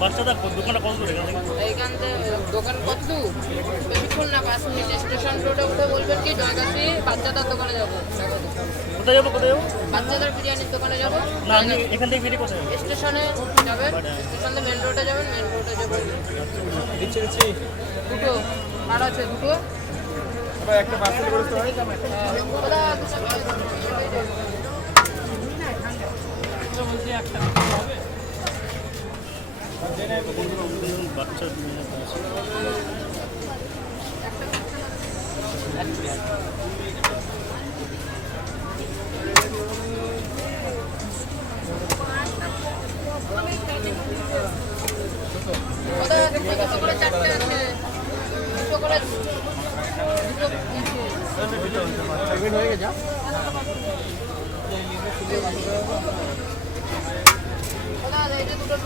বাচ্চাটা দোকানটা কত দূর এইখান থেকে দোকান কত দূর বেশিক্ষণ না 5 মিনিট স্টেশন রোডে উঠে বলবেন কি জয়গাছি বাচ্চাদার দোকানে যাবো কোথায় যাবো বাচ্চাদের বিরিয়ানির দোকানে যাবো না আমি এখান থেকে বেরিয়ে কোথায় স্টেশনে যাবেন স্টেশন থেকে মেন রোডে যাবেন মেন রোডে যাবেন দুটো আর আছে দুটো একটা পার্সেল করে তো হয় বাচ্চা চারটে আছে দুটো করে হয়ে গেছে এই যে দুটো